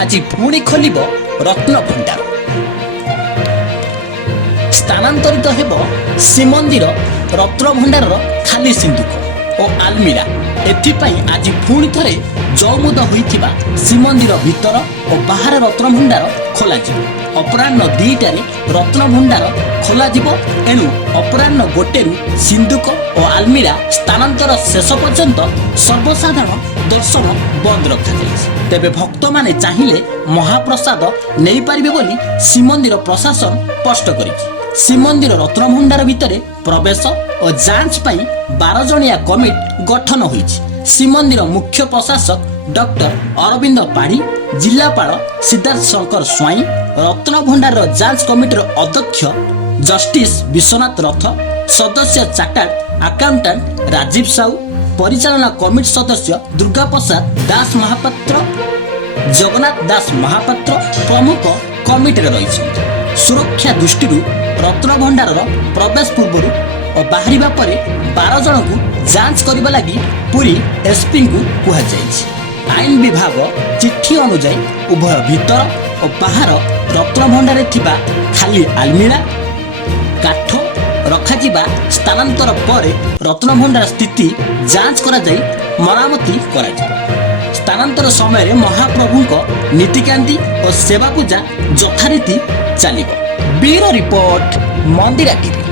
ଆଜି ପୁଣି ଖୋଲିବ ରତ୍ନ ଭଣ୍ଡାର। ସ୍ଥାନାନ୍ତରିତ ହେବ ଶ୍ରୀମନ୍ଦିର ରତ୍ନ ଭଣ୍ଡାରର ଖାଲି ସିନ୍ଦୁକ ଓ ଆଲମିରା। ଏଥିପାଇଁ ଆଜି ପୁଣି ଥରେ ଜଳମୁଦ ହୋଇଥିବା ଶ୍ରୀମନ୍ଦିର ଭିତର ଓ ବାହାର ରତ୍ନ ଭଣ୍ଡାର ଖୋଲାଯିବ। ଅପରାହ୍ନ 2ଟାରେ ରତ୍ନ ଭଣ୍ଡାର ଖୋଲାଯିବ। ଏଣୁ ଅପରାହ୍ନ 1ରୁ ସିନ୍ଦୁକ ଓ ଆଲମିରା ସ୍ଥାନାନ୍ତର ଶେଷ ପର୍ଯ୍ୟନ୍ତ ସର୍ବସାଧାରଣ ଦର୍ଶନ ବନ୍ଦ ରଖାଯାଇଛି। ତେବେ ଭକ୍ତମାନେ ଚାହିଁଲେ ମହାପ୍ରସାଦ ନେଇପାରିବେ ବୋଲି ଶ୍ରୀମନ୍ଦିର ପ୍ରଶାସନ ସ୍ପଷ୍ଟ କରିଛି। ଶ୍ରୀମନ୍ଦିର ରତ୍ନଭଣ୍ଡାର ଭିତରେ ପ୍ରବେଶ ଓ ଯାଞ୍ଚ ପାଇଁ 12 ଜଣିଆ କମିଟି ଗଠନ ହୋଇଛି। ଶ୍ରୀମନ୍ଦିର ମୁଖ୍ୟ ପ୍ରଶାସକ ଡକ୍ଟର ଅରବିନ୍ଦ ପାଢ଼ୀ, ଜିଲ୍ଲାପାଳ ସିଦ୍ଧାର୍ଥ ଶଙ୍କର ସ୍ୱାଇଁ, ରତ୍ନଭଣ୍ଡାରର ଯାଞ୍ଚ କମିଟିର ଅଧ୍ୟକ୍ଷ ଜଷ୍ଟିସ୍ ବିଶ୍ୱନାଥ ରଥ, ସଦସ୍ୟ ଚାର୍ଟାର୍ଡ ଆକାଉଣ୍ଟାଣ୍ଟ ରାଜୀବ ସାହୁ, ପରିଚାଳନା କମିଟି ସଦସ୍ୟ ଦୁର୍ଗା ପ୍ରସାଦ ଦାସ ମହାପାତ୍ର, ଜଗନ୍ନାଥ ଦାସ ମହାପାତ୍ର ପ୍ରମୁଖ କମିଟିରେ ରହିଛନ୍ତି। ସୁରକ୍ଷା ଦୃଷ୍ଟିରୁ ରତ୍ନଭଣ୍ଡାରର ପ୍ରବେଶ ପୂର୍ବରୁ ଓ ବାହାରିବା ପରେ 12 ଜଣଙ୍କୁ ଯାଞ୍ଚ କରିବା ଲାଗି ପୁରୀ ଏସ୍ପିଙ୍କୁ କୁହାଯାଇଛି। ଆଇନ ବିଭାଗ ଚିଠି ଅନୁଯାୟୀ ଉଭୟ ଭିତର ଓ ବାହାର ରତ୍ନଭଣ୍ଡାରରେ ଥିବା ଖାଲି ଆଲମିରା, କାଠ ରଖାଯିବା ସ୍ଥାନାନ୍ତର ପରେ ରତ୍ନଭଣ୍ଡାର ସ୍ଥିତି ଯାଞ୍ଚ କରାଯାଇ ମରାମତି କରାଯିବ। ସ୍ଥାନାନ୍ତର ସମୟରେ ମହାପ୍ରଭୁଙ୍କ ନୀତିକାନ୍ତି ଓ ସେବା ପୂଜା ଯଥାରୀତି ଚାଲିବ। Bureau report, Mandira TV.